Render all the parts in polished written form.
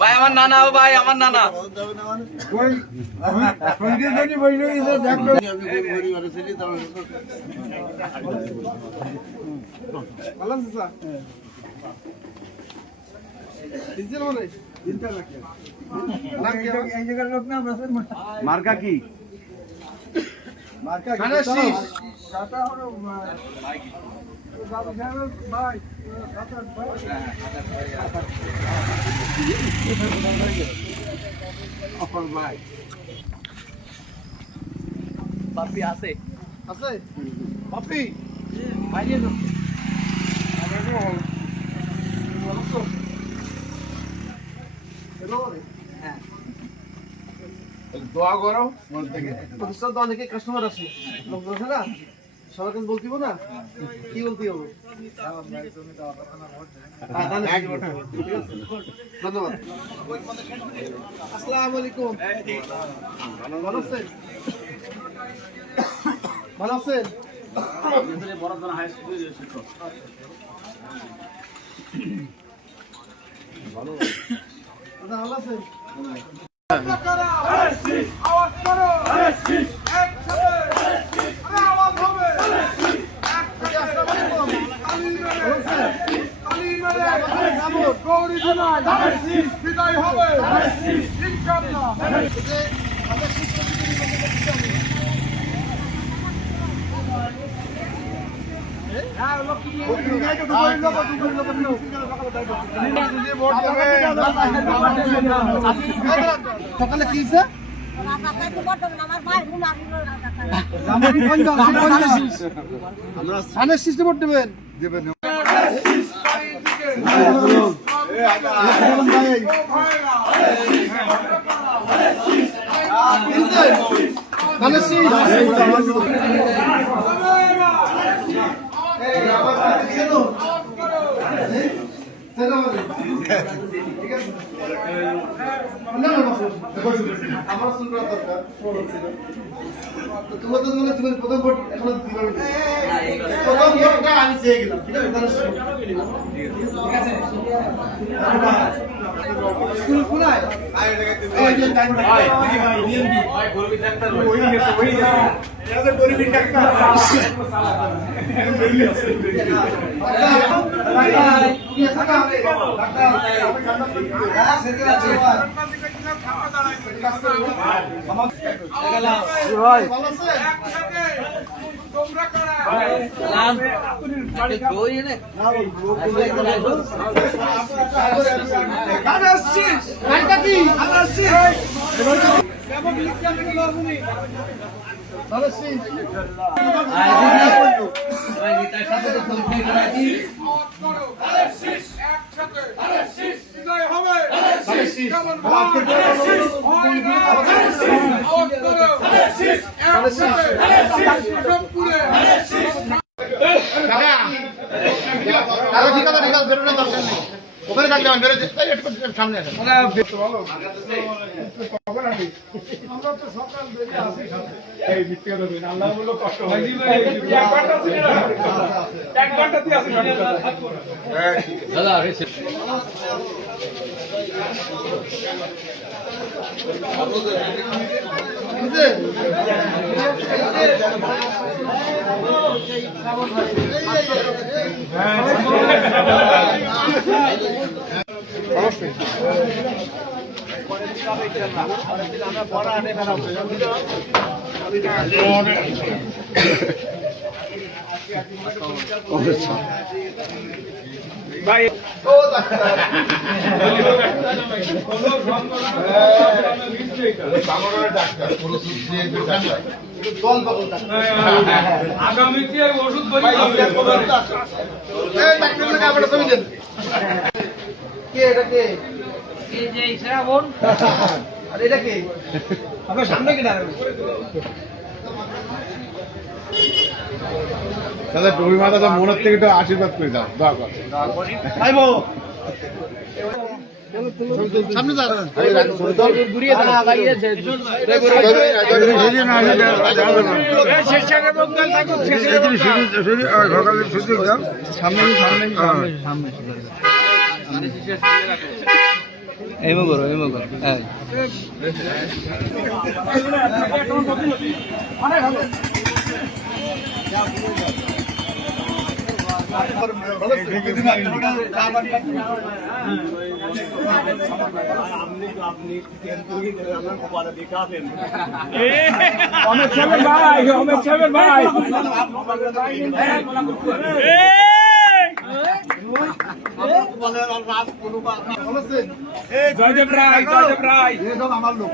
ভাই আমার নানা, ভাই আমার নানা মার্কা কি? পাপি আছে আছে পাপি বাইরে তো দোয়া করো মন থেকে। প্রতিষ্ঠান তো অনেকে কাস্টমার আসে, লোক আছে না, সবাইকে বলতে না, কি বলতে হবে? ধন্যবাদ। আসসালামু আলাইকুম। ভালো আছেন? ভালো আছেন? ভালো আছেন? আওয়াজ করো, আওয়াজ হবে, বিদায় হবে ইনশাআল্লাহ। সকালে কি ধানের সিস্টেম দেবেন আমার শুনবার দরকার তোমার তো জীবনের প্রথম ভোট এখনো দিতে পারবে না। প্রথম ভোটটা আমি চেয়ে গেলাম, ঠিক আছে? স্কুল কোনায় ওই যে ভাই গরিবি ডাক্তার ওই গেছে এটা গরিবি ডাক্তার ভাই কি থাকা ডাক্তার ওখানে থাকলে আমি বেরোতে সামনে আসেন। আমরা তো সকাল বেরিয়ে আসি এই মিথ্যে কথা বলেন, আল্লাহ বলল কষ্ট হয় এক ঘন্টা ছিল না, এক ঘন্টা দিয়ে আসি দাদা রেছে ভাই আগামীতে ওষুধ তাহলে ডবি মাতা তো মনের থেকে একটু আশীর্বাদ করে দাও দোয়া কর সামনে এমো করো হ্যাঁ অমিত সাহেবের ভাই জয়দেব রায় আমার লোক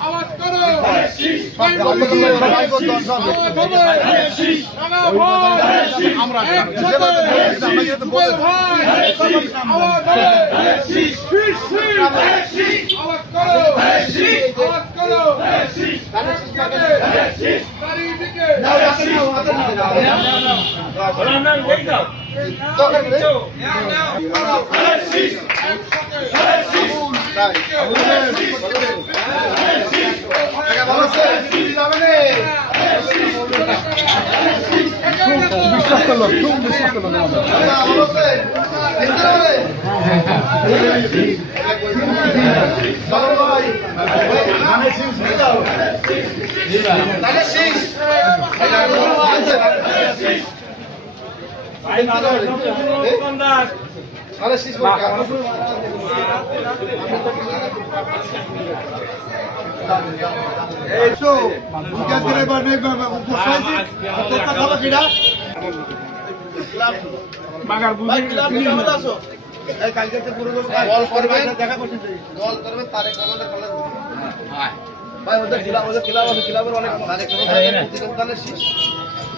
আওয়াজ করো বিশ্বাস করলো খুব বিশ্বাস করলো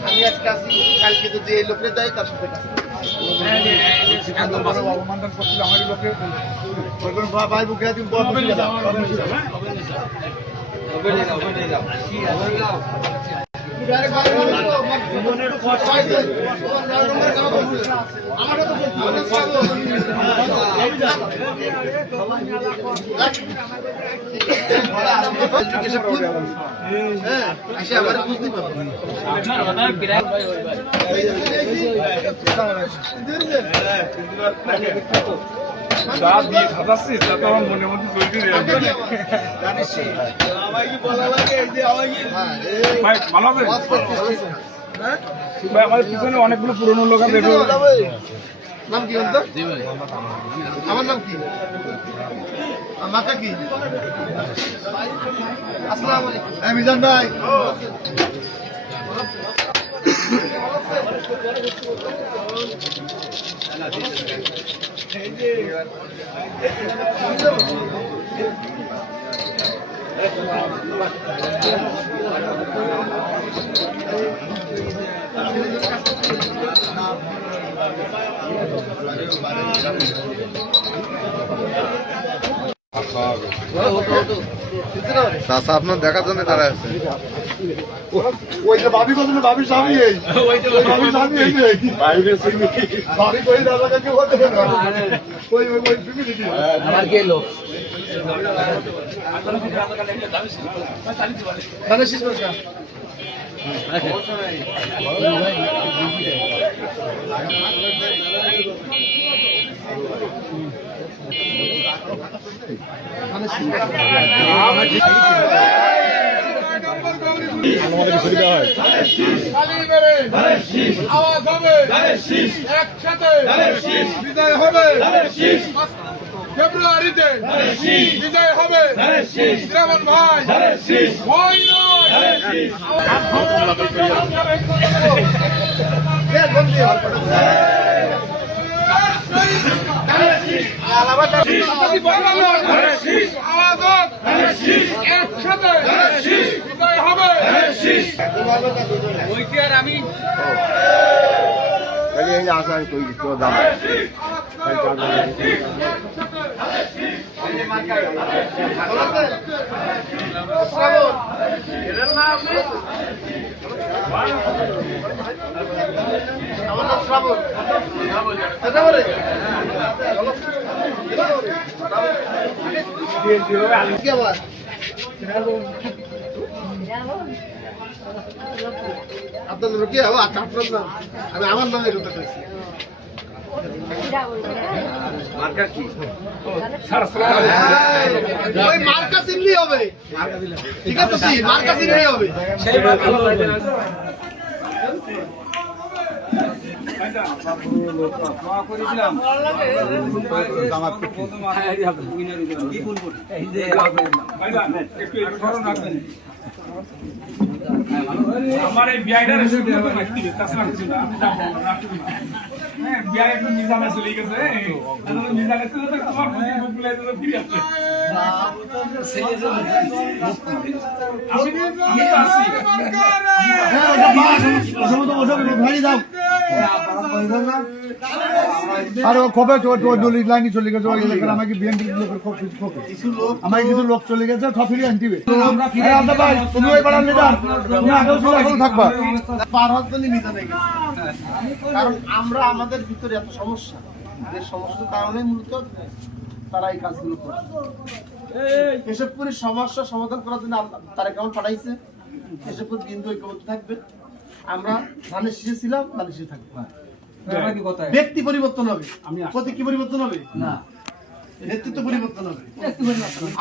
আমি আজকে আসি কালকে যদি এই লোকটা দেয় তার সাথে অবমানন করছিল আমারই লোকে ভাই বুকে তুমি বুঝতে পারবো যা দিয়ে খাতাচ্ছিস তা তো আমার মনের মধ্যে তৈরি ভাই ভালো হবে ভাই আমাদের পিছনে অনেকগুলো পুরনো লোক আছে নাম কি বলতো আমার নাম কি মাথা কি আসসালামু আলাইকুম মিজান ভাই চাচা আপনার দেখার জন্য তারা আছে ওই যে ভাবি কত ভাবি স্বামী এই ভাবি স্বামী এই ভাবি কই দাদা কাকে বলতে ওই ওই ওই তুমি দিদি আমার কে লোক মানে শেষ করছা আওয়াজ হবে একসাথে বিজয় হবে ফেব্রুয়ারিতে বিজয় হবে শ্রাবণ ভাই ভয় একসাথে বিজয় হবে ওই কি আর আমি আশা করি দাম আমার নাম শ্রাবণ কি আবার আপনার নাম কি আপনার নাম আমি আমার নামে ঢুকে চাইছি মার্কার কি ওই মার্কা চিনলেই হবে ঠিক আছে মার্কা চিনলেই হবে সেই আমার এই বিআইডার তাছাড়া কিছু না আমি যাবো হ্যাঁ বিআই একটু নিজামে চলে গেছে নিজামে চলে তো তোমার ফিরে আসছে আমি তো আসছি আরে খবর ডলি লাইনে চলে গেছে ওই এলাকার আমাকে বিএনপি লোকের আমাকে কিছু লোক চলে গেছে ফিরে আনতিবে আপনার ভাই তুমি ওই পাড়ার লিডার তুমি আগেও ছিল এখনো থাকবা পার হওয়ার জন্য মিজান হয়ে গেছে কারণ আমরা আমাদের ভিতরে এত সমস্যা যে সমস্যার কারণে মূলত তারা এই কাজগুলো করছে কেশবপুরের সমস্যা সমাধান করার জন্য তারা কেমন পাঠাইছে কেশবপুর বিন্দু ঐক্যবদ্ধ থাকবে আমরা ধানের শীষে ছিলাম ধানের শীষে থাকবো ব্যক্তি পরিবর্তন হবে প্রতীক কি পরিবর্তন হবে না নেতৃত্ব পরিবর্তন হবে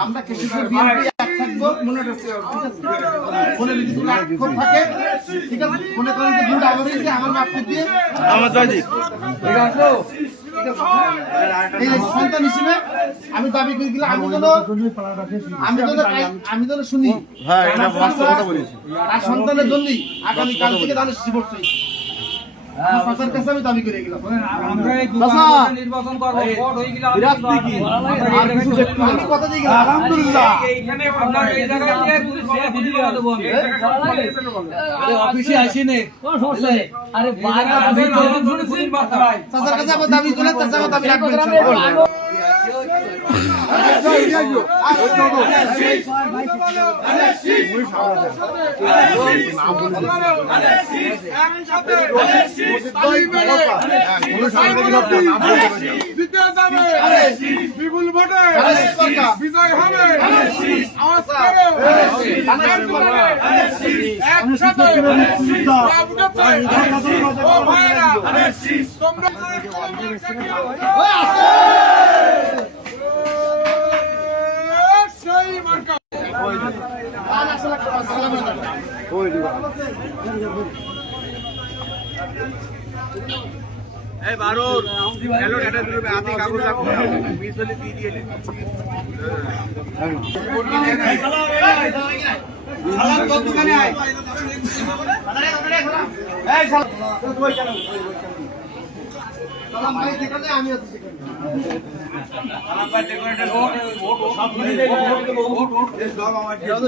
আমরা কেশবপুর বিএনপি এক থাকবো মনে রাখতে হবে মনে যদি কোনো আক্ষেপ থাকে ঠিক আছে মনে করেন যে ভোট আমার হয়েছে আমার মাপ দিয়ে আমার জয়দীপ ঠিক আছে এই সন্তান হিসেবে আমি দাবি করে দিলাম আমি যেন শুনি হ্যাঁ এটা বাস্তব কথা বলেছি আর সন্তানের জন্য আগামী কাল থেকে তাহলে জীবন চাচার কাছে আমি দাবি করে গেলাম নির্বাচন করবো ভোট হয়ে গেলে আমি কথা দিয়ে গেলাম আলহামদুলিল্লাহ অফিসে আসিনি আরে চাচার কাছে আমার দাবি করে চাচা আমার দাবি রাখবেন বিপুল ভোটে বিজয় হবে আমি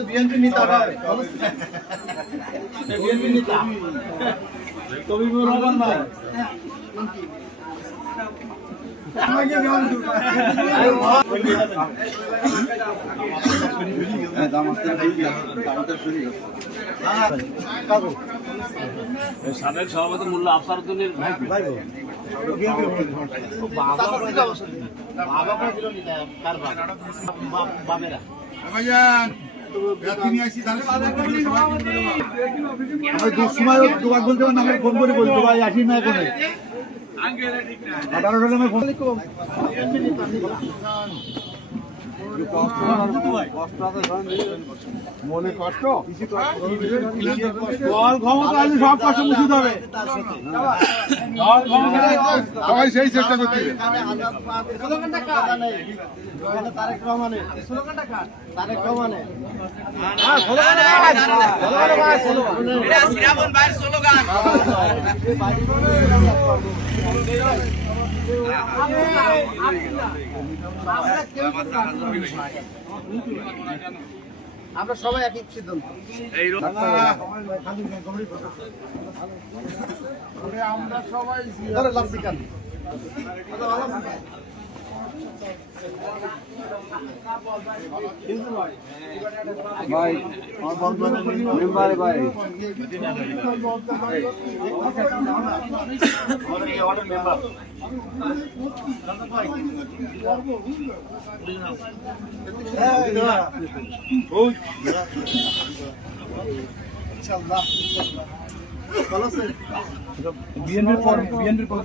বিএনপি নেতা বিএনপি নেতা কবির রহমান ভাই সাবেক সভাপতি মোল্লা আফসার উদ্দিনের ভাই বাবেরা আমি দুঃসময় তোমার বলতে পারেন আমাকে ফোন করে বলতো ভাই আসি না এখন 18 সালে আমি ফোন মনে কষ্ট দল ক্ষমতা আছে সব কষ্ট মুছে দেবে সবাই সেই চেষ্টা করতে তারেক রহমানের স্লোগানটা কার? তারেক রহমানের আমরা সবাই একই সিদ্ধান্ত আমরা সবাই ভাই আমার মেম্বার ভাই বিএনপির পর